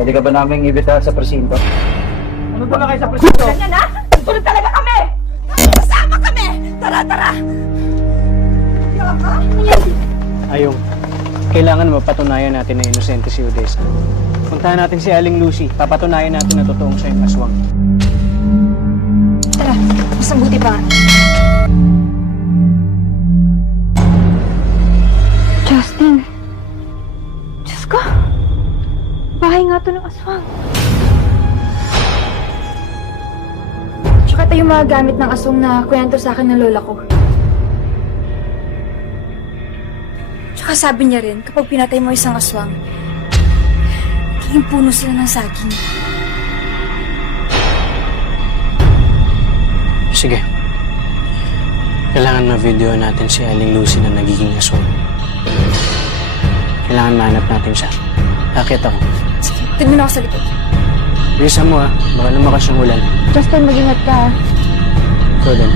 Pwede ka ba namin ibitahan sa presinto? Ano ba na kayo sa presinto? Ganyan na? Tulog talaga kami! Kasama kami! Tara, tara! Ayong, kailangan mapatunayan natin na inosente si Odessa. Puntahan natin si Aling Lucy. Papatunayan natin na totoong siya yung aswang. Tara, mas mabuti pa. Justin. Diyos ko. Bahay nga to ng aswang. Tsaka ito yung mga gamit ng aswang na kwento sa akin ng lola ko. Tsaka sabi niya rin, kapag pinatay mo isang aswang, magiging puno sila ng saging. Sige. Kailangan ma-video natin si Aling Lucy na nagiging aswang. Kailangan mahanap natin siya. Akit ako. Sige, tignan ako sa likod. Bilisan mo baka lumakas yung ulan. Justin, mag-ingat ka. Ikaw din.